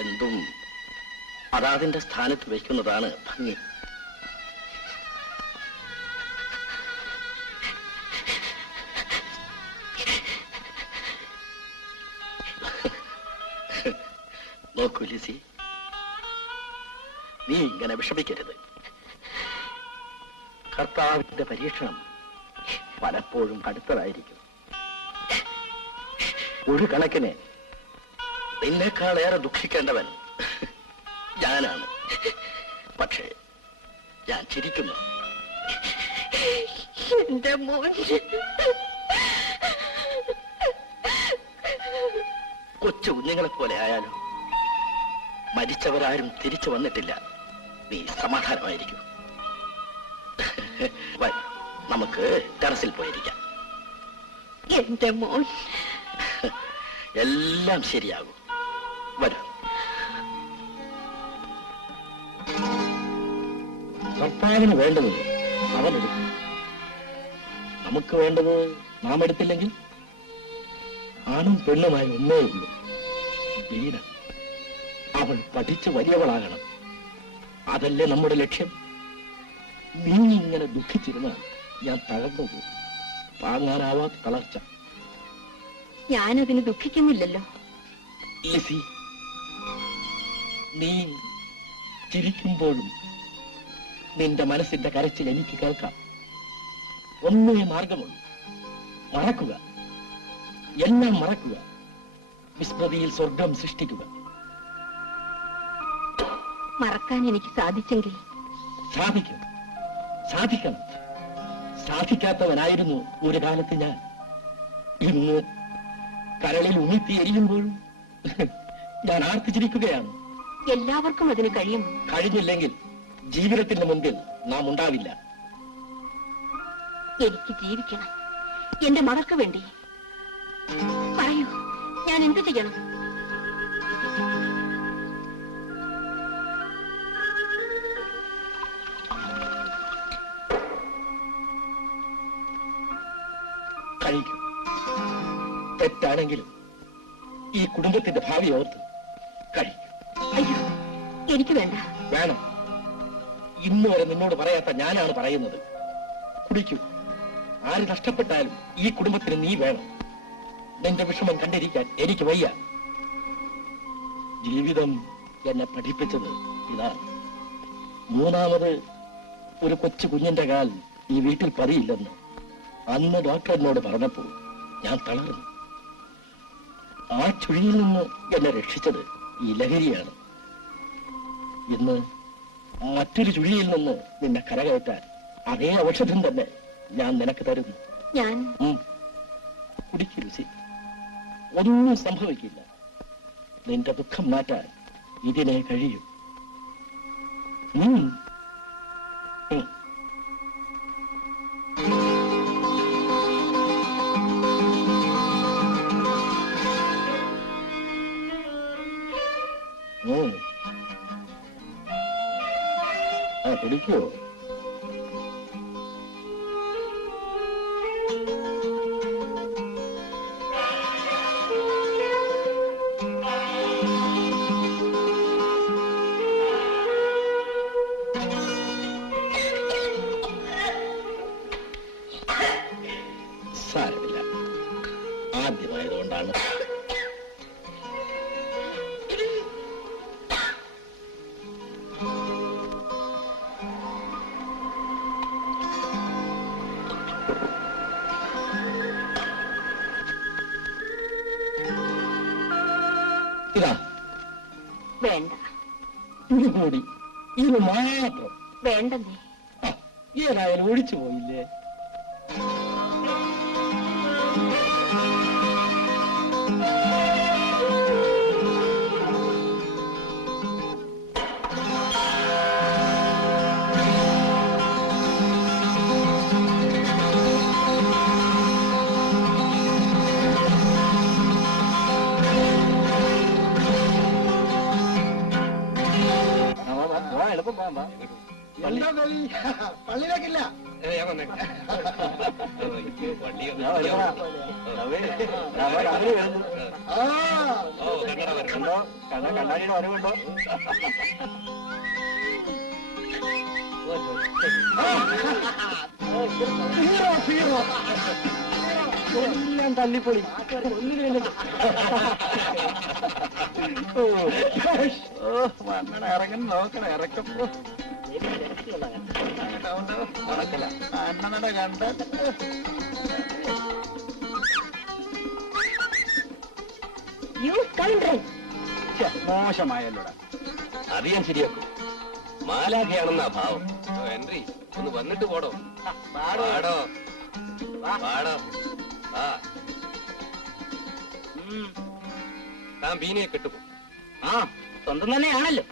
എന്തും അതാതിന്റെ സ്ഥാനത്ത് വയ്ക്കുന്നതാണ് ഭംഗി. നോക്കൂ ലിസി, നീ ഇങ്ങനെ വിഷമിക്കരുത്. കർത്താവിന്റെ പരീക്ഷണം പലപ്പോഴും കടുത്തതായിരിക്കും. ഒരു കണക്കിന് നിന്നേക്കാളേറെ ദുഃഖിക്കേണ്ടവൻ ഞാനാണ്. പക്ഷേ ഞാൻ ചിരിക്കുന്നു. എന്റെ മോൻ കൊച്ചു കുഞ്ഞുങ്ങളെ പോലെ ആയാലും മരിച്ചവരാരും തിരിച്ചു വന്നിട്ടില്ല. നീ സമാധാനമായിരിക്കും. നമുക്ക് ടെറസിൽ പോയിരിക്കാം. എന്റെ മോൻ എല്ലാം ശരിയാകും. വരൂ. കർത്താവിന് വേണ്ടത് അവനെടുക്കും. നമുക്ക് വേണ്ടത് നാം എടുത്തില്ലെങ്കിൽ ആണും പെണ്ണുമായി ഒന്നേ ഉള്ളൂ, വീര. അവൾ പഠിച്ച് വലിയവളാകണം. അതല്ലേ നമ്മുടെ ലക്ഷ്യം. നീ ഇങ്ങനെ ദുഃഖിച്ചിരുന്നാൽ ഞാൻ തകർന്നു പോകും. താങ്ങാനാവാത്ത തളർച്ച. ഞാനതിന് ദുഃഖിക്കുന്നില്ലല്ലോ. ലിസി, നീ ചിരിക്കുമ്പോഴും നിന്റെ മനസ്സിന്റെ കരച്ചിൽ എനിക്ക് കേൾക്കാം. ഒന്നേ മാർഗമുള്ളൂ. മറക്കുക, എല്ലാം മറക്കുക. വിസ്മൃതിയിൽ സ്വർഗം സൃഷ്ടിക്കുക. മറക്കാൻ എനിക്ക് സാധിച്ചെങ്കിൽ സാധിക്കും, സാധിക്കണം. സാധിക്കാത്തവനായിരുന്നു ഒരു കാലത്ത് ഞാൻ. ഇന്ന് കരളിൽ ഉമിത്തി എരിയുമ്പോഴും ഞാൻ ആർത്തിച്ചിരിക്കുകയാണ്. എല്ലാവർക്കും അതിന് കഴിയും. കഴിഞ്ഞില്ലെങ്കിൽ ജീവിതത്തിന്റെ മുമ്പിൽ നാം ഉണ്ടാവില്ല. എനിക്ക് ജീവിക്കണം, എന്റെ മകൾക്ക് വേണ്ടി. പറയൂ, ഞാൻ എന്ത് ചെയ്യണം? കഴിക്കും. തെറ്റാണെങ്കിലും ഈ കുടുംബത്തിന്റെ ഭാവി ഓർത്ത് കഴിക്കും. അയ്യോ, എനിക്ക് വേണ്ട. വേണം. ഇന്ന് വരെ നിന്നോട് പറയാത്ത ഞാനാണ് പറയുന്നത്. കുടിക്കൂ. ആര് നഷ്ടപ്പെട്ടാലും ഈ കുടുംബത്തിന് നീ വേണം. നിന്റെ വിഷമം കണ്ടിരിക്കാൻ എനിക്ക് വയ്യ. ജീവിതം എന്നെ പഠിപ്പിച്ചത് ഇതാണ്. മൂന്നാമത് ഒരു കൊച്ചു കുഞ്ഞിന്റെ കാൽ ഈ വീട്ടിൽ പതിയില്ലെന്ന് അന്ന് ഡോക്ടർ എന്നോട് പറഞ്ഞപ്പോൾ ഞാൻ തളർന്നു. ആ ചുഴിയിൽ നിന്ന് എന്നെ രക്ഷിച്ചത് ഈ ലഹരിയാണ്. ഇന്ന് മറ്റൊരു ചുഴിയിൽ നിന്ന് നിന്നെ കരകയറ്റാൻ അതേ ഔഷധം തന്നെ ഞാൻ നിനക്ക് തരുന്നു. ഞാൻ കുടിക്കൂ രുചി. ഒന്നും സംഭവിക്കില്ല. നിന്റെ ദുഃഖം മാറ്റാൻ ഇതിനെ കഴിയൂ. കുടിക്കൂ. സാരമില്ല, ആദ്യമായതുകൊണ്ടാണ്. ഇതാ. വേണ്ട. ഇത് കൂടി, ഇത് മാത്രം. വേണ്ടെന്നേ. ഏതായാലും ഒഴിച്ചു പോയില്ലേ. പള്ളിയിലേക്കില്ല. ഞാൻ വന്നേക്കാം. പള്ളി കണ്ടോ കണ്ണാടിയുടെ വരവുണ്ടോ? എല്ലാം തല്ലിപ്പൊളി വണ്ണട ഇറങ്ങി നോക്കണ ഇറക്കപ്പോ അണ്ണനട കണ്ട മോശമായല്ലോടാ. അത് ഞാൻ ശരിയാക്കും. മാലാഖയാണെന്നാ ഭാവം. ഹെൻറി ഒന്ന് വന്നിട്ട് പോടോ. പാടോ പാടോ. ആ താൻ ബീനിയെ കെട്ടുപോ. ആ സ്വന്തം തന്നെയാണല്ലോ.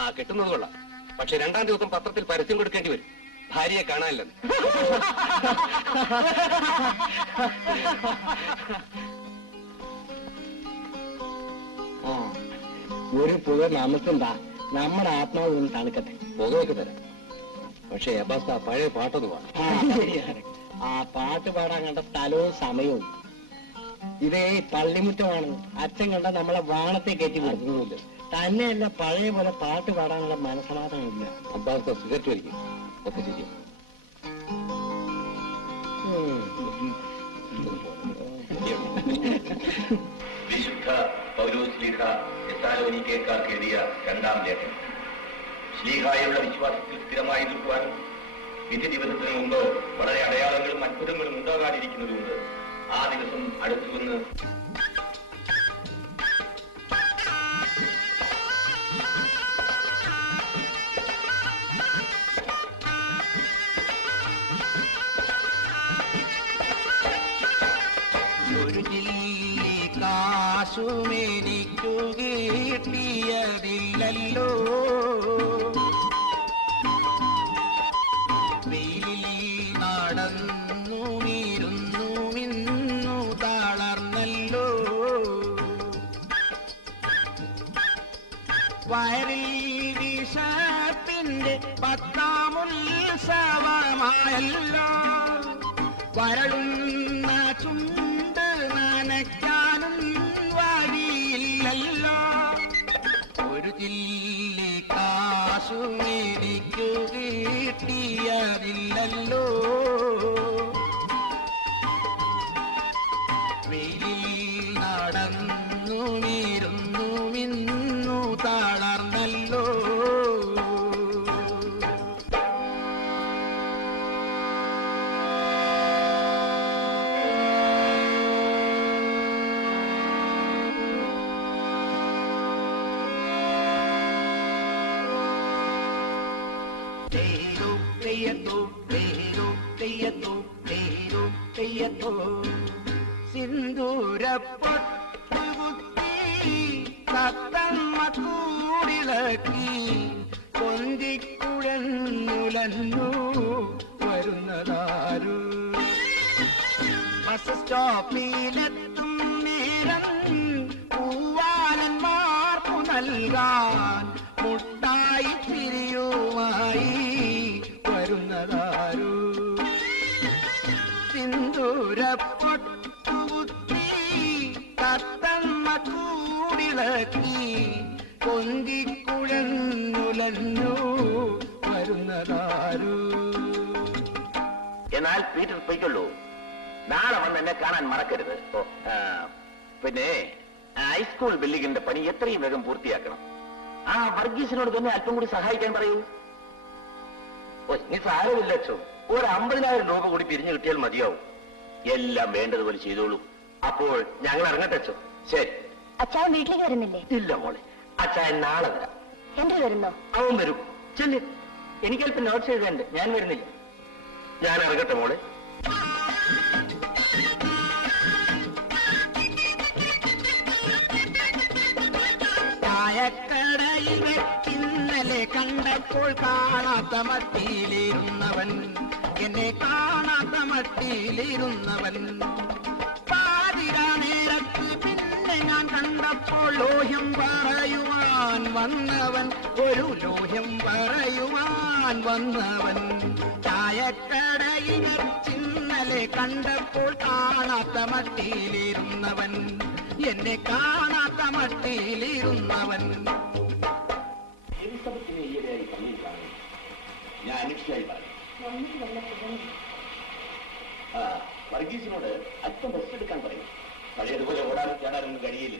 ആ കെട്ടുന്നത് കൊള്ളാം. പക്ഷെ 2-ാം ദിവസം പത്രത്തിൽ പരസ്യം കൊടുക്കേണ്ടി വരും. ഭാര്യയെ കാണാനില്ലെന്ന്. ഒരു പുക നമുക്കുണ്ടാ. നമ്മുടെ ആത്മാവ് ഒന്ന് തണുക്കട്ടെ. പുകയൊക്കെ തരാം. പക്ഷെ അബ്ബാസ് ആ പഴയ പാട്ടൊന്ന് പാടും. ആ പാട്ട് പാടാൻ കണ്ട സ്ഥലവും സമയവും ഇതേ പള്ളിമുറ്റമാണ്. അച്ഛൻ കണ്ട നമ്മളെ വാണത്തെ കയറ്റി കൊടുക്കുന്നില്ല. തന്നെയല്ല പഴയ പോലെ പാട്ട് പാടാനുള്ള മനസമാധാനമില്ല. അബ്ബാസ് സിഗരറ്റ് വലിക്കും. ഒക്കെ ശരിയാ. വിശുദ്ധ പൗലോസ്ലീഹ തെസ്സലോനിക്കേക്കാർക്ക് എഴുതിയ 2-ാം ലേഖനം. ശ്ലീഹായുള്ള വിശ്വാസത്തിൽ സ്ഥിരമായി നിൽക്കുവാനും വിധി ദിവസത്തിന് മുമ്പ് വളരെ അടയാളങ്ങളും അത്ഭുതങ്ങളും ഉണ്ടാകാതിരിക്കുന്നതുകൊണ്ട് ആ ദിവസം അടുത്തുവന്ന് കാശുമെനിക്കു കിട്ടിയതില്ലല്ലോ, വെയിലിൽ നടന്നു ഇരുന്നു മിന്നു തളർന്നല്ലോ, വയറിൽ വിഷപ്പിന്റെ 10-ാം ഉത്സവമായല്ലോ, വരളുന്ന ചുണ്ട് നനയ്ക്കാനും വഴിയില്ലല്ലോ, ഒരു ചില്ലി കാശുമെനിക്കു കിട്ടിയതില്ലല്ലോ, വെയിലിൽ നടന്നു ഇരുന്നു മിന്നു തളർന്നല്ലോ. സിന്ദൂരപ്പൊട്ടുകുത്തി തത്തമ്മ കൂടിളക്കി കൊന്തിക്കുഴന്നുലന്നു വരുന്നതാരു, ബസ് സ്റ്റോപ്പിലെത്തും നേരം പൂവാലന്മാർക്കു നൽകാൻ മുട്ടായി പിരിയുമായി വരുന്നതാരു, സിന്ദൂരപ്പൊട്ടുകുത്തി തത്തമ്മ കൂടിളക്കി കൊന്തിക്കുഴന്നുലന്നു വരുന്നതാരു. എന്നാൽ പീറ്റർ പൊയ്ക്കൊള്ളൂ. നാളെ വന്ന് എന്നെ കാണാൻ മറക്കരുത്. പിന്നെ ഹൈസ്കൂൾ ബിൽഡിങ്ങിന്റെ പണി എത്രയും വേഗം പൂർത്തിയാക്കണം. ആ വർഗീസിനോട് തന്നെ അല്പം കൂടി സഹായിക്കാൻ പറയൂ. നീ സാരമില്ല അച്ഛോ, ഒരു 50,000 രൂപ കൂടി പിരിഞ്ഞു കിട്ടിയാൽ മതിയാവും. എല്ലാം വേണ്ടതുപോലെ ചെയ്തോളൂ. അപ്പോൾ ഞങ്ങൾ ഇറങ്ങട്ടെ അച്ഛോ. ശരി. അച്ഛാവൻ വീട്ടിലേക്ക് വരുന്നില്ലേ? ഇല്ല മോളെ, അച്ഛൻ നാളെ വരാം. എന്റെ വരുന്നോ? അവൻ വരും. ചെല്ലി. എനിക്കല്പം നോട്ട്സ് എഴുതാനുണ്ട്. ഞാൻ വരുന്നില്ല. ഞാൻ ഇറങ്ങട്ടെ മോളെ. ചായക്കടയിൽ ഇന്നലെ കണ്ടപ്പോൾ കാണാത്ത മട്ടിയിലിരുന്നവൻ, എന്നെ കാണാത്ത മട്ടിയിലിരുന്നവൻ, പാതിരാ നേരത്ത് പിന്നെ ഞാൻ കണ്ടപ്പോൾ ലോഹ്യം പറയുവാൻ വന്നവൻ, ഒരു ലോഹ്യം പറയുവാൻ വന്നവൻ, ചായ ചായക്കടയിൽ വെച്ചിന്നലെ കണ്ടപ്പോൾ കാണാത്ത മട്ടിയിലിരുന്നവൻ, എന്നെ കാണാത്ത മട്ടിയിലിരുന്നവൻ. ഞാൻ അനിഷ്ടായി പറഞ്ഞു. വർഗീസിനോട് അല്പം റെസ്റ്റ് എടുക്കാൻ പറയും. പഴയതുപോലെ ഓടാനും ചാടാനൊന്നും കഴിയില്ല.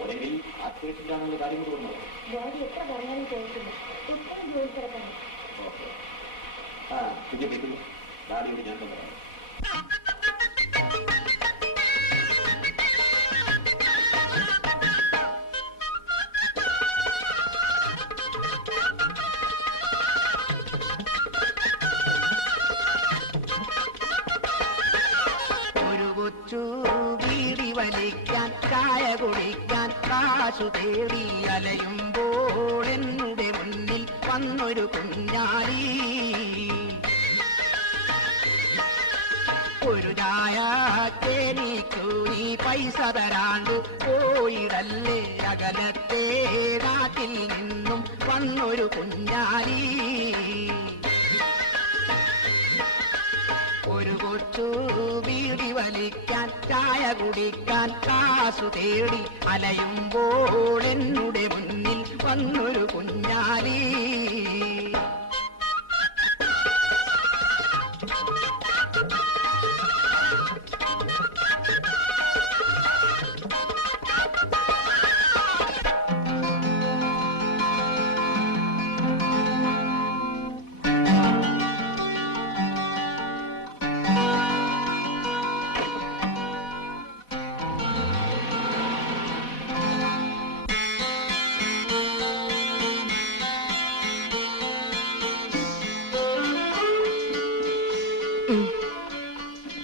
ഓടെങ്കിൽ ആത്മഹത്യയാണെന്നുള്ള കാര്യം തോന്നുന്നു. എത്ര പറഞ്ഞാലും ചോദിക്കില്ല. എപ്പോഴും ജോലി തിരക്കാണ്. ഓക്കെ. കുഞ്ഞെ കിട്ടുന്നു. ഡാഡിയോട് ഞാൻ തന്നെ പറയാം. വീടി വലിക്കാൻ ചായ കുടിക്കാൻ കാശു തേടി അലയുമ്പോൾ എന്നുടെ മുന്നിൽ വന്നൊരു കുഞ്ഞാലി. ഒരു ചായ തേനിക്കു നീ പൈസ തരാണ്ട് പോയിടല്ലേ, അകലത്തെ നാട്ടിൽ നിന്നും വന്നൊരു കുഞ്ഞാലി. ഒരു കൊച്ചു വീടി വലിക്കാൻ ചായ കുടിക്കാൻ കാശു തേടി അലയുമ്പോൾ എന്നുടെ മുന്നിൽ വന്നൊരു കുഞ്ഞാലി.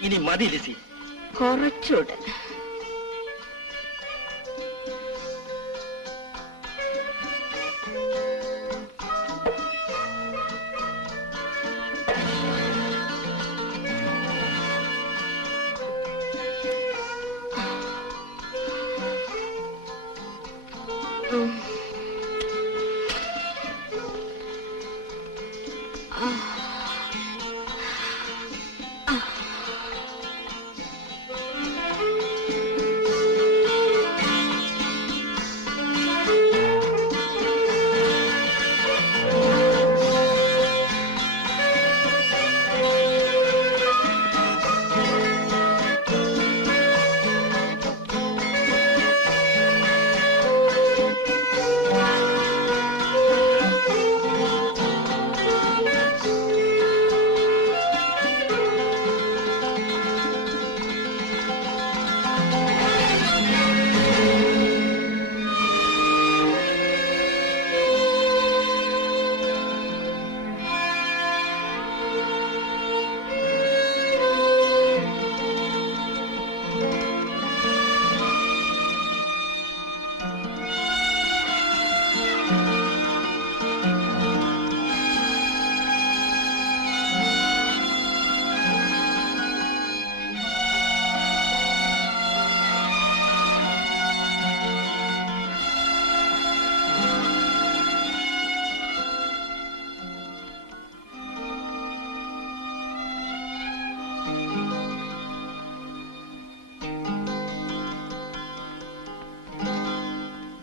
ഇനി മതി ലിസി. കുറച്ചൂടെ.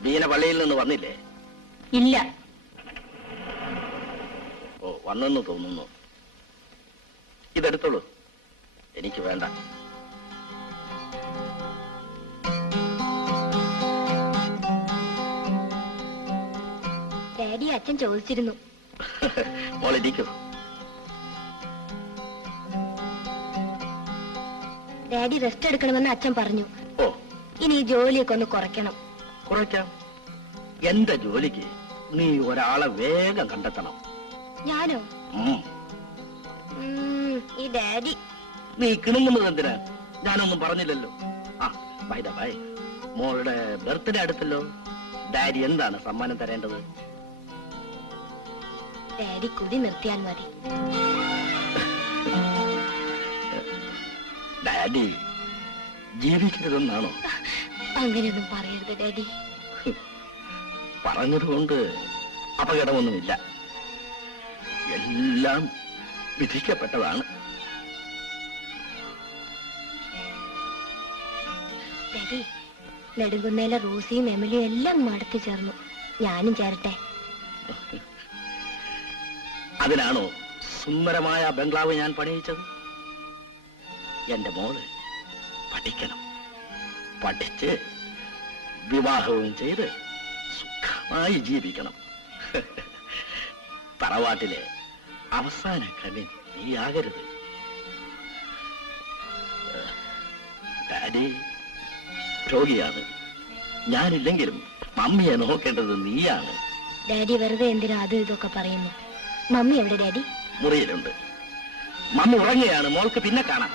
ബീന പള്ളിയിൽ നിന്ന് വന്നില്ലേ? ഇല്ല. ഓ, വന്നെന്ന് തോന്നുന്നു. ഇതെടുത്തോളൂ, എനിക്ക് വേണ്ട. ഡാഡി അച്ഛൻ ചോദിച്ചിരുന്നു. മോളിരിക്കൂ. ഡാഡി റെസ്റ്റ് എടുക്കണമെന്ന് അച്ഛൻ പറഞ്ഞു. ഓ, ഇനി ഈ ജോലിയൊക്കെ ഒന്ന് കുറയ്ക്കണം. കുറയ്ക്കാം. എന്റെ ജോലിക്ക് നീ ഒരാളെ വേഗം കണ്ടെത്തണം. ഞാനോ? ഈ ഡാഡി. നീ കിണുങ്ങുന്നത് എന്തിനാ? ഞാനൊന്നും പറഞ്ഞില്ലല്ലോ. ആ, ബൈ ദ ബൈ, മോളുടെ ബർത്ത്ഡേ അടുത്തല്ലോ. ഡാഡി എന്താണ് സമ്മാനം തരേണ്ടത്? ഡാഡി കുടി നിർത്തിയാൽ മതി. ഡാഡി ജീവിക്കരുതെന്നാണോ? അങ്ങനെയൊന്നും പറയരുത് ഡാഡി. പറഞ്ഞതുകൊണ്ട് അപകടമൊന്നുമില്ല. എല്ലാം വിധിക്കപ്പെട്ടതാണ്. ഡാഡി, നെടുങ്കുന്നേലെ റൂസിയും എമിലിയും എല്ലാം മടത്തി ചേർന്നു. ഞാനും ചേരട്ടെ? അതിനാണോ സുന്ദരമായ ബംഗ്ലാവ് ഞാൻ പണിയിച്ചത്? എന്റെ മോള് പഠിക്കണം, പഠിച്ച് വിവാഹവും ചെയ്ത് സുഖമായി ജീവിക്കണം. തറവാട്ടിലെ അവസാന കണ്ണിൻ നീയാകരുത്. ഡാഡി രോഗിയാണ്. ഞാനില്ലെങ്കിലും മമ്മിയെ നോക്കേണ്ടത് നീയാണ്. ഡാഡി വെറുതെ എന്തിനാ അതും ഇതൊക്കെ പറയുന്നു? മമ്മി എവിടെ ഡാഡി? മുറിയിലുണ്ട്. മമ്മി ഉറങ്ങുകയാണ്. മോൾക്ക് പിന്നെ കാണാം.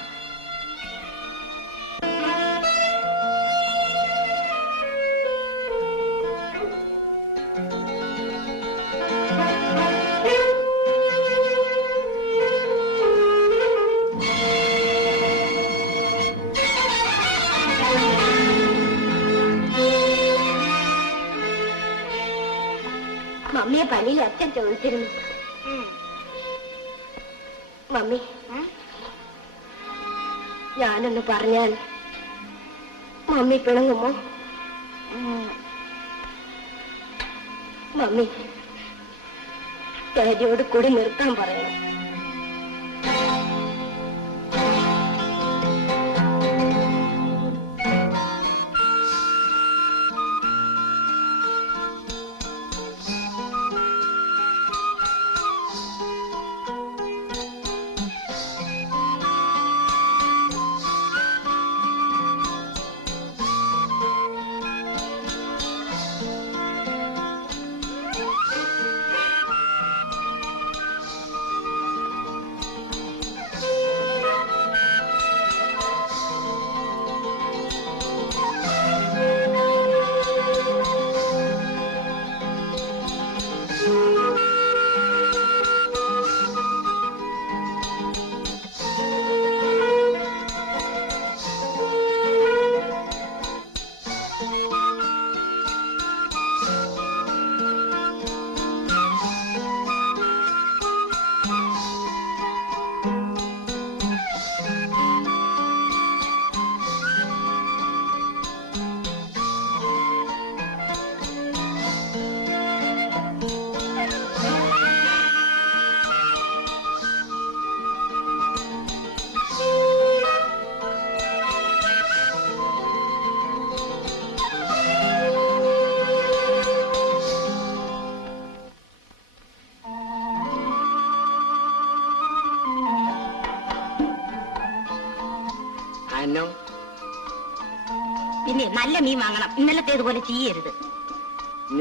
മമ്മിയെ പള്ളിയിൽ അച്ഛൻ ചോദിച്ചിരുന്നു. മമ്മി, ഞാനൊന്ന് പറഞ്ഞാൽ മമ്മി പിണങ്ങുമോ? മമ്മി ഡാഡിയോട് കൂടി നിർത്താൻ പറയണം. പിന്നെ നല്ല മീൻ വാങ്ങണം. ഇന്നലത്തേതുപോലെ ചെയ്യരുത്.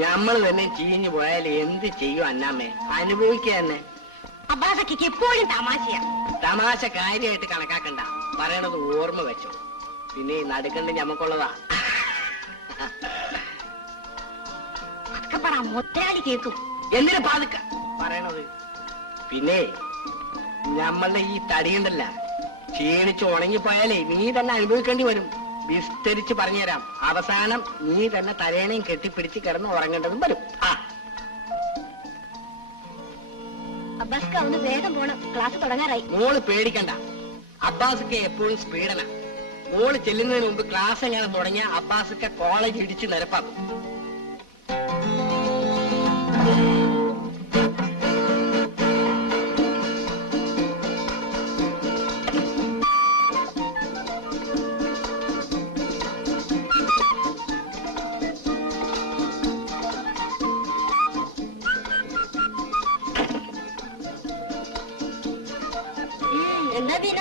നമ്മൾ തന്നെ ചീഞ്ഞു പോയാൽ എന്ത് ചെയ്യും അന്നാമ്മേ? അനുഭവിക്കുക തന്നെ. അബ്ബാസക്ക് എപ്പോഴും തമാശയാ. തമാശ കാര്യമായിട്ട് കണക്കാക്കണ്ട, പറയണത് ഓർമ്മ വെച്ചോ. പിന്നെ ഈ നടുക്കണ്ട് ഞമ്മക്കുള്ളതാ. അതൊക്കെ പറ, മുതലാളി കേൾക്കും. എന്തിനു പാതുക്ക പറയണത്? പിന്നെ നമ്മളുടെ ഈ തടിയുണ്ടല്ല, ക്ഷീണിച്ച് ഉണങ്ങിപ്പോയാലേ നീ തന്നെ അനുഭവിക്കേണ്ടി വരും. വിസ്തരിച്ച് പറഞ്ഞുതരാം. അവസാനം നീ തന്നെ തലേണയും കെട്ടിപ്പിടിച്ച് കിടന്ന് ഉറങ്ങേണ്ടതും വരും. അബ്ബാസ്ക്ക് ഒന്ന് വേഗം പോണം, ക്ലാസ് തുടങ്ങാറായി. മോള് പേടിക്കണ്ട, അബ്ബാസ്ക്ക് എപ്പോഴും സ്പീഡനാ. മോള് ചെല്ലുന്നതിന് മുമ്പ് ക്ലാസ് എങ്ങനെ തുടങ്ങിയ അബ്ബാസ്ക്ക് കോളേജ് ഇടിച്ച് നിരപ്പാക്കും. എന്താ ബീന?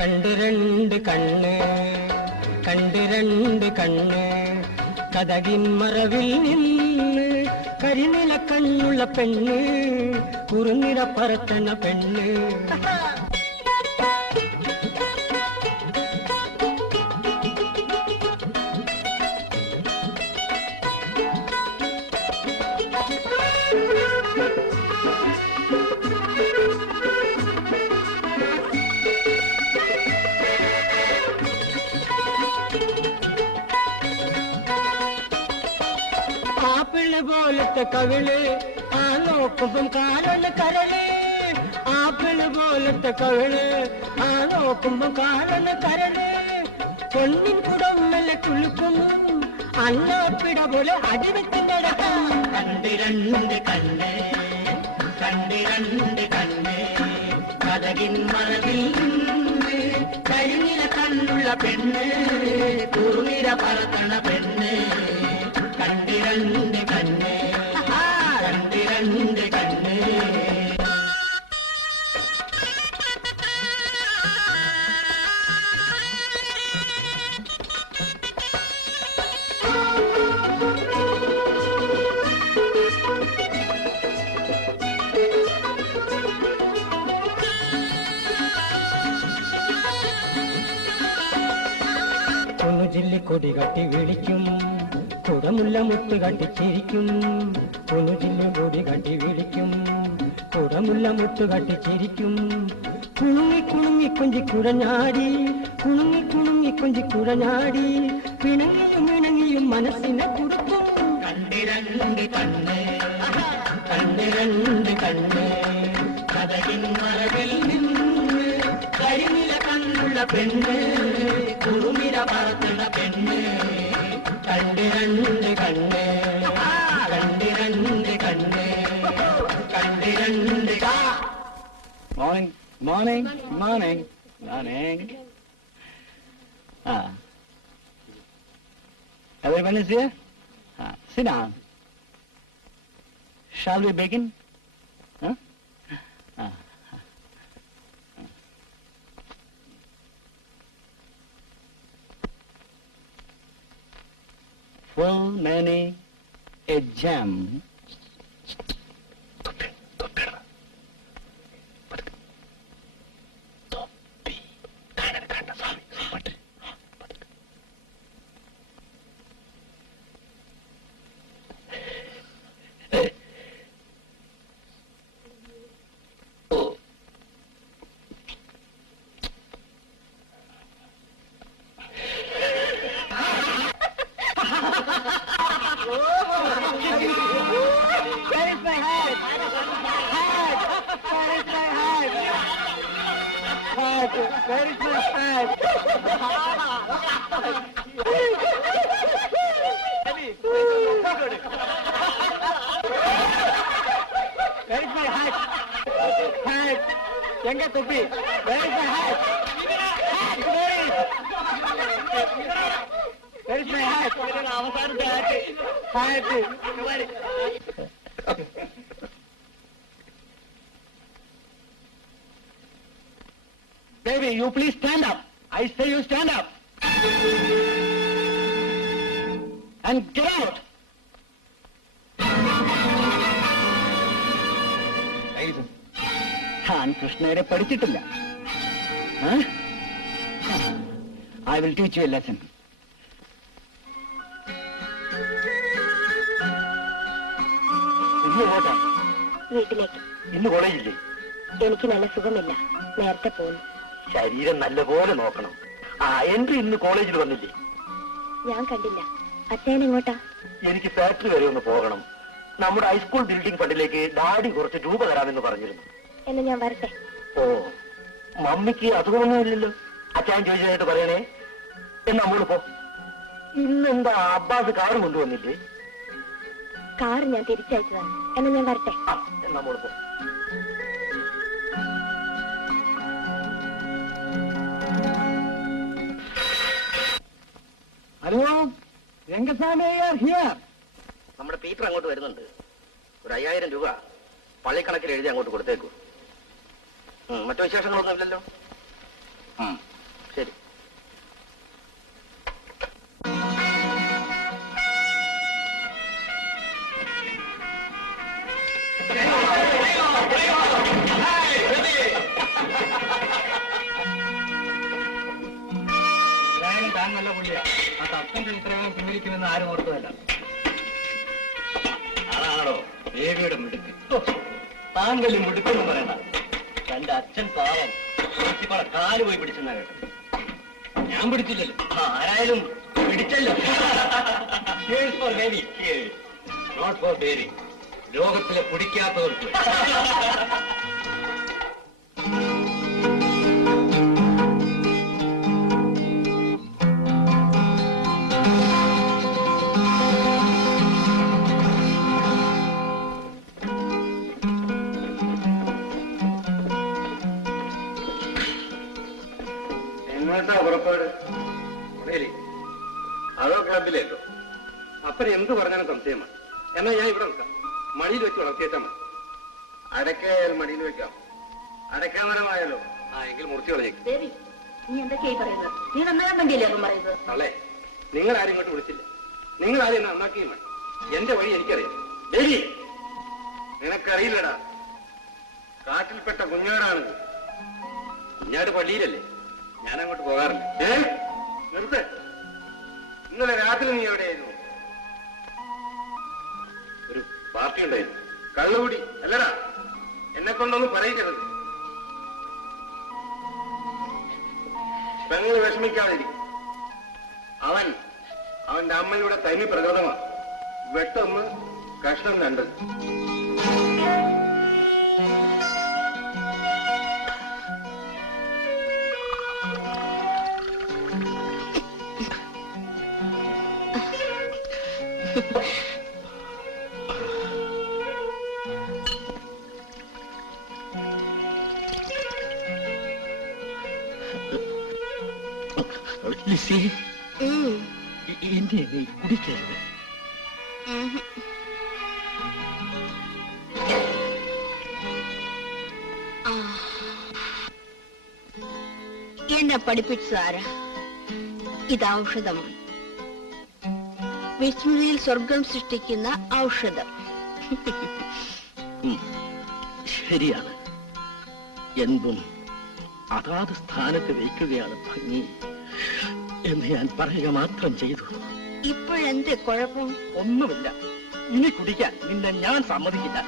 കണ്ട് രണ്ട് കണ്ണ്, കണ്ട് രണ്ട് കണ്ണ്, കതകിൻ മറവിൽ നിന്ന് കരിനില കണ്ണുള്ള പെണ്ണ്, കുറുനിര പറത്തണ പെണ്ണ്. ആപ്പിള് പോലത്തെ കവിള്, ആ നോക്കുമ്പം കാണുന്ന കരള്. ആപ്പിള് പോലത്തെ കവിള്, ആ നോക്കുമ്പം കാണുന്ന കരള്. പൊന്നിൻ കുടമ്മലെ കുളുക്കും, അന്നാപ്പിട പോലെ അടിവെച്ച് നടക്കും. കണ്ടിരണ്ട് കണ്ണ്, കണ്ടിരണ്ട് കണ്ണ്, കതകിൻ മറവിൽ കരിനില കണ്ണുള്ള പെണ്ണ്, കുറുനിര പറത്തണ പെണ്ണ്. കണ്ടിരണ്ട് കണ്ണ്, കണ്ടിരണ്ട് കണ്ണ്. കുനുജില്ലി കൊടി കട്ടി വിളിക്കും, കുടമുല്ല മുട്ട് കട്ടിച്ചിരിക്കും. കുനുജില്ലി കൊടി കട്ടി വിളിക്കും, കുടമുല്ല മുട്ട് കട്ടിച്ചിരിക്കും. കുണുങ്ങി കുണുങ്ങി കൊഞ്ചി കുഴഞ്ഞാടി, കുണുങ്ങി കുണുങ്ങി കൊഞ്ചി കുഴഞ്ഞാടി. പിണങ്ങിയും ഇണങ്ങിയും മനസ്സിനെ കുറുക്കും. കണ്ടിരണ്ട് കണ്ണ്, കണ്ടിരണ്ട് കണ്ണ്, കതകിൻ മറവിൽ നിന്ന് കരിനില കണ്ണുള്ള പെണ്ണ്, കുറുനിര പറത്തണ പെണ്ണ്. കണ്ടിരണ്ട് കണ്ണ്, കണ്ടിരണ്ട് കണ്ണ്, കണ്ടിരണ്ട്. Morning morning morning morning. Everyone is here? Sit down. Shall we begin? Huh? Full many a jam. Where is my hat? Hat! Where is my hat? Hat! Where is my hat? Where is my hat? Hat! Yenga topi? Where is my hat? Hat! Where is my hat? Hat! Baby, you please stand up. I say you stand up. And get out. ഞാൻ കൃഷ്ണയെ പഠിച്ചിട്ടില്ല. I will teach you a lesson. വീട്ടിലേക്ക്. ഇന്ന് കോളേജില്ലേ? എനിക്ക് നല്ല സുഖമില്ല, നേരത്തെ പോകുന്നു. ശരീരം നല്ലപോലെ നോക്കണം. എൻട്രി ഇന്ന് കോളേജിൽ വന്നില്ലേ? ഞാൻ കണ്ടില്ല. അച്ഛൻ എങ്ങോട്ടാ? എനിക്ക് ഫാക്ടറി വരെ ഒന്ന് പോകണം. നമ്മുടെ ഹൈസ്കൂൾ ബിൽഡിംഗ് ഫണ്ടിലേക്ക് ഡാഡി കുറച്ച് രൂപ തരാമെന്ന് പറഞ്ഞിരുന്നു. എന്ന് ഞാൻ വരട്ടെ. ഓ, മമ്മിക്ക് അസുഖമൊന്നുമില്ലല്ലോ. അച്ഛൻ ചോദിച്ചതായിട്ട് പറയണേ. എന്നാ നമ്മള് പോ. ഇന്നെന്താ അബ്ബാസ് കാറ് കൊണ്ടുവന്നില്ലേ? കാർ ഞാൻ തിരിച്ചയച്ചതാണ്. എന്ന് ഞാൻ വരട്ടെ. എന്നാ നമ്മള് പോ. Hello, Rangaswamy here. നമ്മുടെ പീറ്റർ അങ്ങോട്ട് വരുന്നുണ്ട്. ഒരു 5000 രൂപ പള്ളിക്കണക്കിൽ എഴുതി അങ്ങോട്ട് കൊടുത്തേക്കൂ. മറ്റു വിശേഷങ്ങളൊന്നും ഇല്ലല്ലോ? ശരി. എന്തായാലും താൻ നല്ല പുള്ളിയാ. ആ തപ്പിന്റെ ഇത്രയും പിൻവലിക്കുമെന്ന് ആരും ഓർത്തതല്ല. അതാണോ ദേവിയുടെ മിടുക്ക്. താൻ വലിയ മിടുക്കെന്ന് പറയണ്ട. തന്റെ അച്ഛൻ പാവം പ്രിൻസിപ്പാളെ കാല് പോയി പിടിച്ചെന്നാ കേട്ടത്. ഞാൻ പിടിച്ചില്ലല്ലോ. ആരായാലും പിടിച്ചല്ലോ. For baby, not for baby. ലോകത്തിലെ പിടിക്കാത്തവർക്ക്. എങ്ങോട്ടാ പുറപ്പാട്? അതോ ക്ലബിലേക്കോ? അപ്പനെ എന്ത് പറഞ്ഞാലും സംശയമാണ്. എന്നാ ഞാൻ ഇവിടെ നിൽക്കാം. മടിയിൽ വെച്ച് വളർത്തിയേച്ചാൽ മതി. അടക്കയായാൽ മടിയിൽ വെക്കാം. അടക്കാമരമായാലോ? ആ എങ്കിൽ മുറിച്ച് കളഞ്ഞേക്കും. ദേവി, നീ എന്തൊക്കെയായി പറയുന്നത്? നീ നന്നാകാൻ വേണ്ടിയല്ലേ അപ്പം പറയുന്നത്? തള്ളേ, നിങ്ങൾ ആരും ഇങ്ങോട്ട് വിളിച്ചില്ല. നിങ്ങൾ ആരും എന്നെ നന്നാക്കുകയും വേണം. എന്റെ വഴി എനിക്കറിയാം. ദേവി, നിനക്കറിയില്ലടാ, കാട്ടിൽപ്പെട്ട കുഞ്ഞാടാണിത്. കുഞ്ഞാട് പള്ളിയിലല്ലേ? ഞാൻ അങ്ങോട്ട് പോകാറില്ല. നിർത്ത്. ഇന്നലെ രാത്രി നീ എവിടെയായിരുന്നു? ഒരു പാർട്ടി ഉണ്ടായിരുന്നു. കള്ളുകൂടി അല്ലടാ. എന്നെ കൊണ്ടൊന്നും പറയിക്കരുത്. പെങ്ങൾ വിഷമിക്കാതിരിക്കും. അവന്റെ അമ്മയുടെ തനി പ്രകൃതമാണ്. വെട്ടൊന്ന്, കഷ്ണം രണ്ട്. ലിസി, എന്നെ നീ കുടിക്കരുത്. എന്നെ പഠിപ്പിച്ചതാരാ? ഇത് ഔഷധമാണ്. വിസ്മൃതിയിൽ സ്വർഗം സൃഷ്ടിക്കുന്ന ഔഷധം. ശരിയാണ്. എന്തും അതാത് സ്ഥാനത്ത് വയ്ക്കുകയാണ് ഭംഗി എന്ന് ഞാൻ പറയുക മാത്രം ചെയ്തു. ഇപ്പോഴെന്ത് കുഴപ്പം? ഒന്നുമില്ല. ഇനി കുടിക്കാൻ നിന്നെ ഞാൻ സമ്മതിക്കില്ല.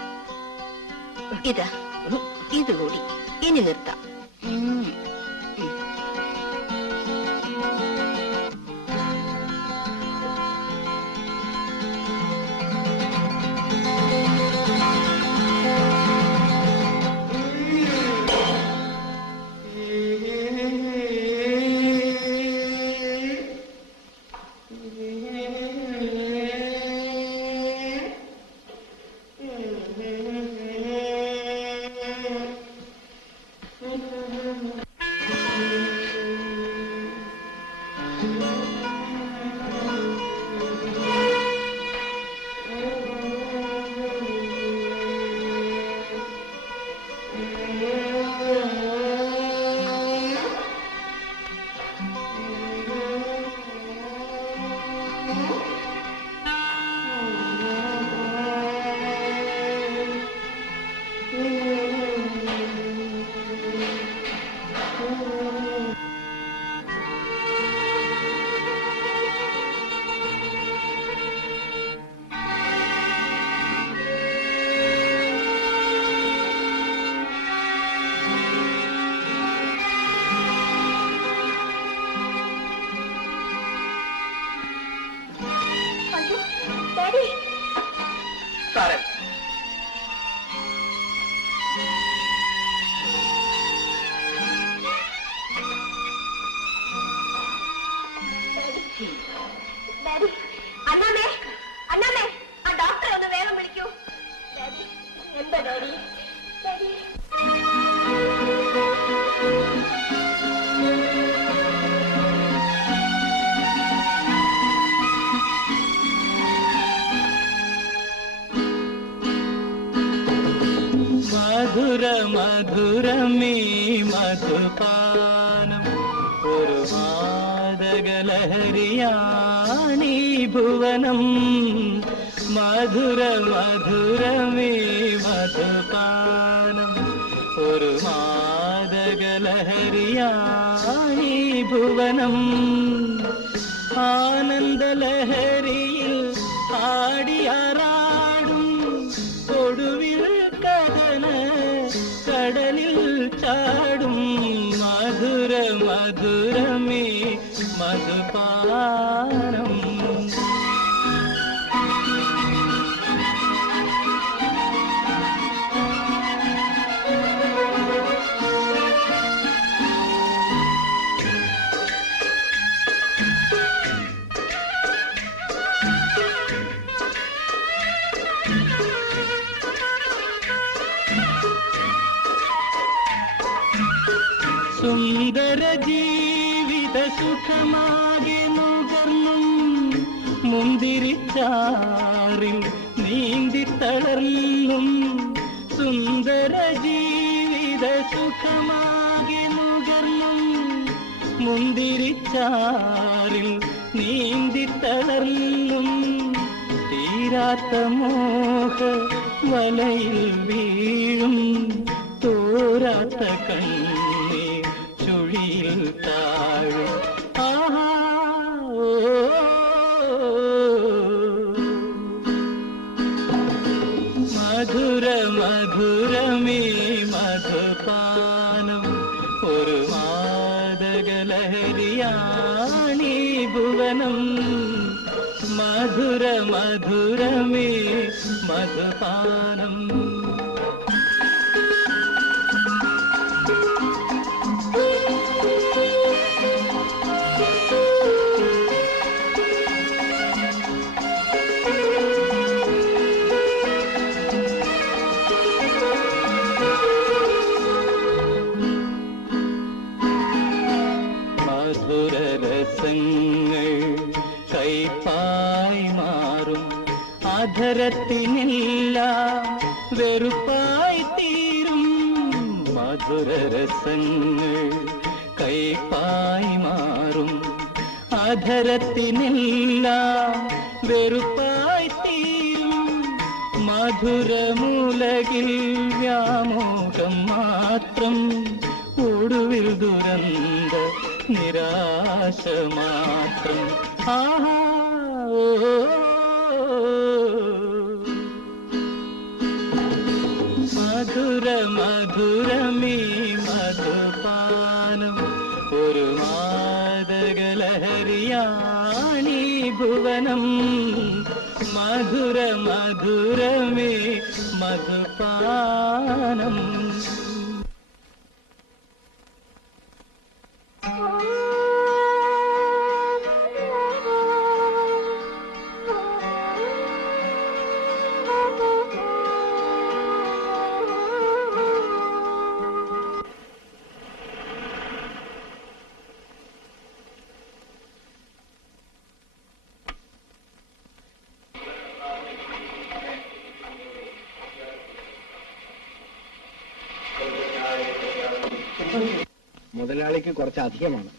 ഇതാ, ഇതുകൂടി ഇനി നിർത്താം. അണ്ണാമേ, അണ്ണാമേ, ആ ഡോക്ടറെ ഒന്ന് വേഗം വിളിക്കൂ. എന്താ ഡാഡി? ഡാഡി, മധുര മധുരമീ മധുപാനം ഒരു മാദകലഹരിയാണീ ഭുവനം. മധുര മധുരമേ മധുപാനം ഒരു മാദകലഹരിയാണീ ഭുവനം ആനന്ദലഹരിയിൽ ആടിയാറാടും ഒടുവിൽ കഥന കടലിൽ ചാടും മധുര മധുരമേ മധുപാനം സുന്ദര ജീവിത സുഖമാകെ നുകർന്നും മുന്തിരിച്ചാറിൽ നീന്തി തളർന്നും സുന്ദര ജീവിത സുഖമാകെ നുകർന്നും മുന്തിരിച്ചാറിൽ നീന്തി തളർന്നും തീരാത്ത മോഹ വലയിൽ വീഴും തോരാത്ത കണ്ണീർ ചുഴിയിൽ താഴും ആഹാ മധുര മധുരമേ മധുപാനം ഒരു മാദകലഹരിയാണീ ഭുവനം മധുര മധുരമേ മധുപാനം മധുരരസങ്ങൾ കൈപ്പായി മാറും അധരത്തിനില്ല വെറുപ്പായി തീരും മധുരരസങ്ങൾ കൈപ്പായി മാറും അധരത്തിനില്ല വെറുപ്പായി തീരും മധുരമുലകിൽ വ്യാമോഹം മാത്രം ഒടുവിൽ ദുരന്ത നിരാശ മാത്രം ആഹാ മധുര മധുരമേ മധുപാനം ഒരു മാദകലഹരിയാണീ ഭുവനം മധുര മധുരമേ മധുപാനം മുതലാളിക്ക് കുറച്ച് അധികമാണ്.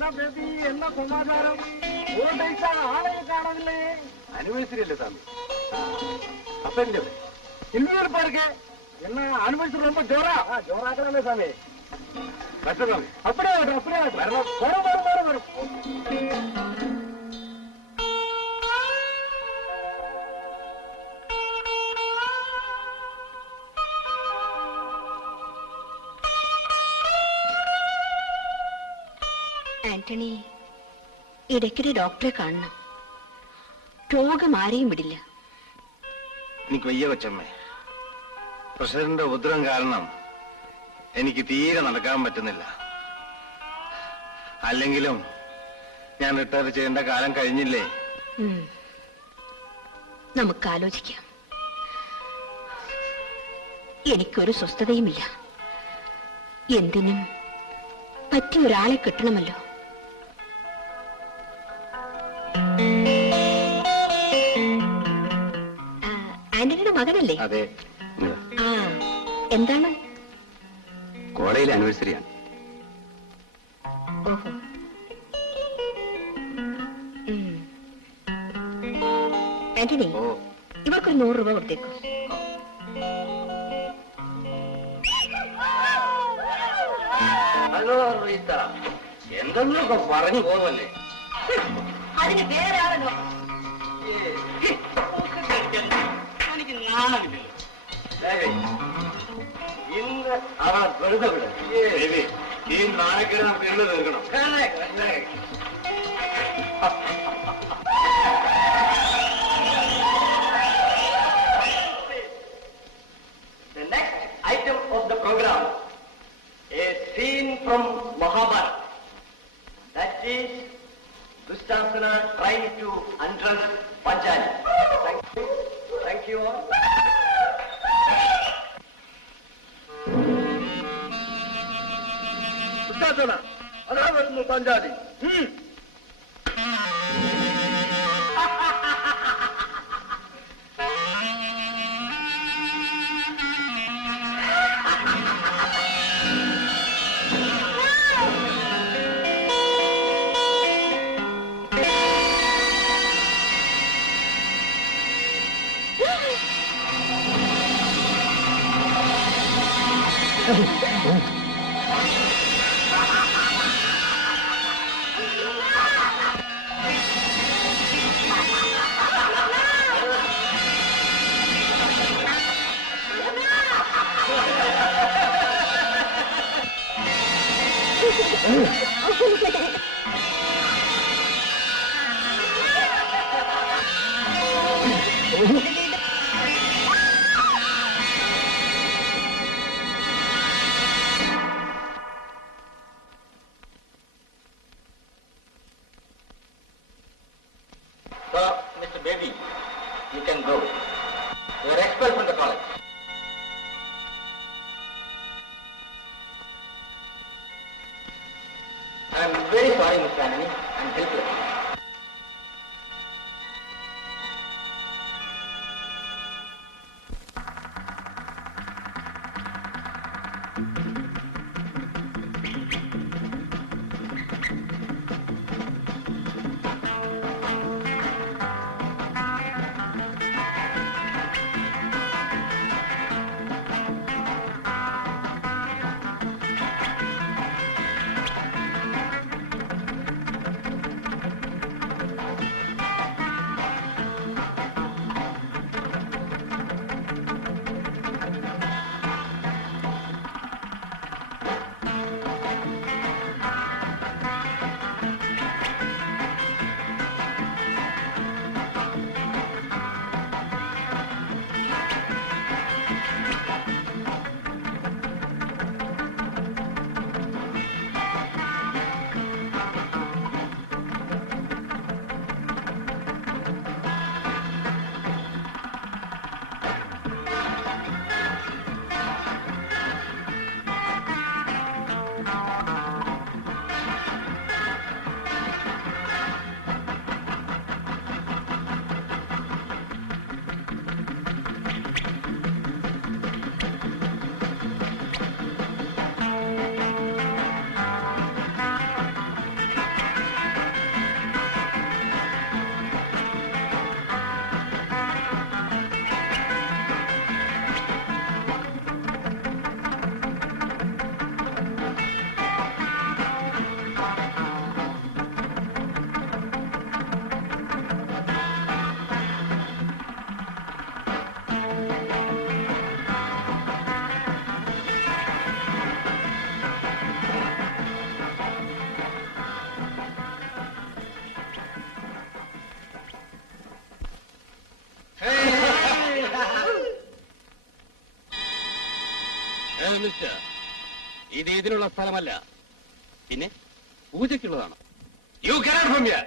എന്നാ ബേബി എന്നാ സമാചാരം ആളെ കാണാനില്ലേ? ആനിവേഴ്സറി അല്ലേ സ്വാമി? അപ്പൊ இன்னொரு பாருங்க என்ன அனுபவிச்சு ரொம்ப ஜோராக்கவே சாமி கஷ்டம் அப்படியே வரும் ആന്റണി ഇടയ്ക്കിടെ ഡോക്ടറെ കാണണം. രോഗം ആരെയും വിടില്ല. എനിക്ക് വയ്യ കൊച്ചമ്മേ. പ്രസിഡന്റിന്റെ ഉദ്രം കാരണം എനിക്ക് തീരെ നടക്കാൻ പറ്റുന്നില്ല. അല്ലെങ്കിലും ഞാൻ റിട്ടയർ ചെയ്യേണ്ട കാലം കഴിഞ്ഞില്ലേ? നമുക്ക് ആലോചിക്കാം. എനിക്കൊരു സ്വസ്ഥതയുമില്ല. എന്തിനും പറ്റിയ ഒരാളെ കിട്ടണമല്ലോ. ആന്റണിയുടെ മകനല്ലേ? അതെ. ആ, എന്താണ്? കോളേജിലെ ആനിവേഴ്സറിയാണ്. ഓഹോ. ആന്റണി, ഇവർക്കൊരു 100 രൂപ കൊടുത്തേക്കോ. ഹലോ റീത്ത, എന്തെന്നൊക്കെ പറഞ്ഞു പോവല്ലേ? അതിന് വേറെ ആളല്ലോ. എനിക്ക് നാണമില്ലല്ലോ. ഇന്ന് അവൻ വെറുതെ വിട. ഈ നാണക്കേട് നമുക്ക് ഇന്ന് തീർക്കണം. The next item of the program, a scene from Mahabharata. That is Dushasana trying to undress Panchali. Thank you all. Dushasana, അതാ വരുന്നു Panchali. So, Mr. Baby, you can go. You are expelled from the college. I am very sorry, Mr. Anthony. I am helpless. Mister, ഇത് ഇതിനുള്ള സ്ഥലമല്ല, പിന്നെ പൂജയ്ക്കുള്ളതാണ്. You cannot from here.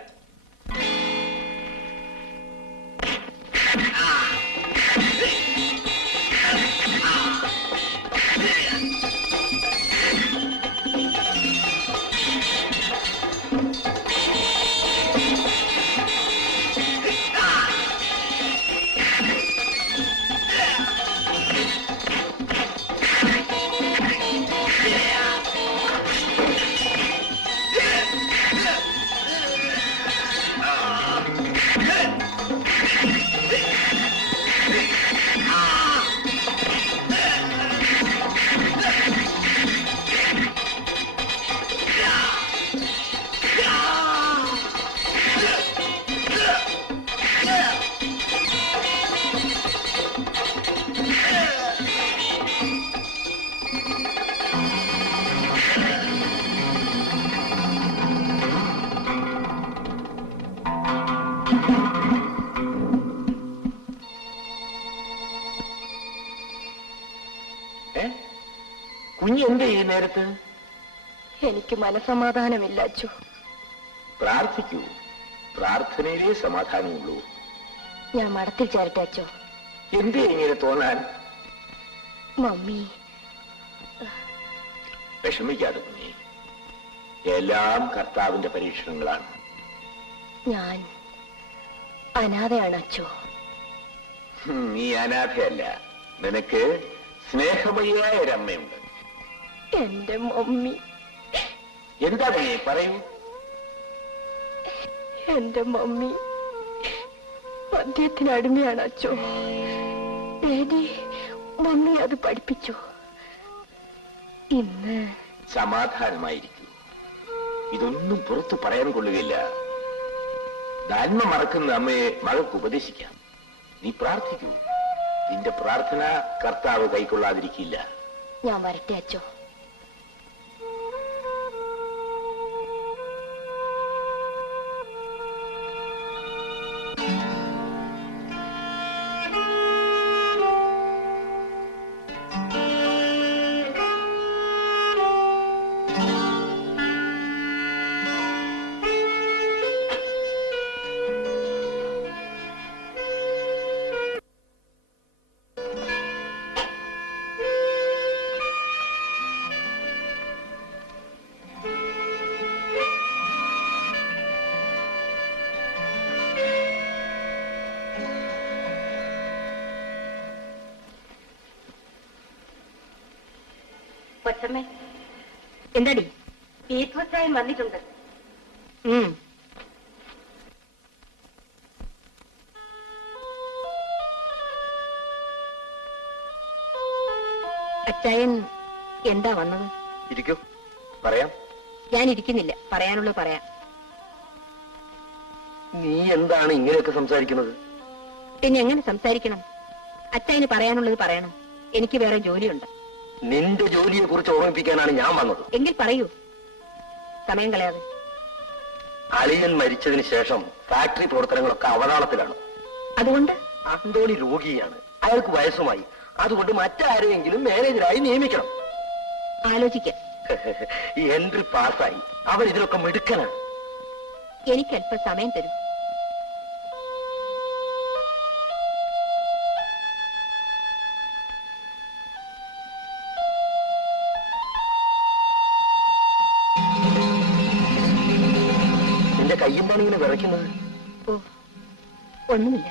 കുഞ്ഞ് എന്ത് ഈ നേരത്ത്? എനിക്ക് മനസമാധാനമില്ല അച്ചു. പ്രാർത്ഥിക്കൂ, പ്രാർത്ഥനയിലേ സമാധാനമുള്ളൂ. ഞാൻ മഠത്തിൽ ചേരട്ടെ അച്ചോ? എന്തേ ഇങ്ങനെ തോന്നാൻ? മമ്മി വിഷമിക്കാതെ കുഞ്ഞെ, എല്ലാം കർത്താവിന്റെ പരീക്ഷണങ്ങളാണ്. ഞാൻ അനാഥയാണ് അച്ചോ. നീ അനാഥയല്ല, നിനക്ക് സ്നേഹമയായ ഒരമ്മയുണ്ട്. എന്റെ മമ്മി. എന്താ നീ പറയൂ? എന്റെ മമ്മി മദ്യത്തിന് അടിമയാണ് അച്ചോ. ഡാഡി മമ്മി അത് പഠിപ്പിച്ചു. ഇന്ന് സമാധാനമായിരിക്കൂ, ഇതൊന്നും പുറത്തു പറയാൻ കൊള്ളുകയില്ല. നന്മ മറക്കുന്ന അമ്മയെ മകൾക്ക് ഉപദേശിക്കാം. നീ പ്രാർത്ഥിക്കൂ, നിന്റെ പ്രാർത്ഥന കർത്താവ് കൈക്കൊള്ളാതിരിക്കില്ല. ഞാൻ വരട്ടെ അച്ചോ? എന്താടി? പീറ്റർസായും വന്നിട്ടുണ്ട്. അച്ചായൻ എന്താ വന്നത്? ഇരിക്കൂ, പറയാം. ഞാൻ ഇരിക്കുന്നില്ല, പറയാനുള്ളത് പറയാം. നീ എന്താണ് ഇങ്ങനെയൊക്കെ സംസാരിക്കുന്നത്? പിന്നെ എങ്ങനെ സംസാരിക്കണം? അച്ചായന് പറയാനുള്ളത് പറയണം. എനിക്ക് വേറെ ജോലിയുണ്ട്. നിന്റെ ജോലിയെ കുറിച്ച് ഓർമ്മിപ്പിക്കാനാണ് ഞാൻ വന്നത്. എങ്കിൽ പറയൂ, സമയം കളയാതെ. അളിയൻ മരിച്ചതിന് ശേഷം ഫാക്ടറി പ്രവർത്തനങ്ങളൊക്കെ അവതാളത്തിലാണ്. അതുകൊണ്ട് അന്തോണി രോഗിയാണ്, അയാൾക്ക് വയസ്സുമായി. അതുകൊണ്ട് മറ്റാരെയെങ്കിലും മാനേജരായി നിയമിക്കണം. ആലോചിക്കാം. ഈ എൻട്രി പാസ്സായി, അവൻ ഇതിലൊക്കെ മിടുക്കനാണ്. എനിക്ക് അല്പം സമയം തരും. നിന്റെ കയ്യെന്താണ് ഇങ്ങനെ വിറയ്ക്കുന്നത്? ഓ, ഒന്നുമില്ല.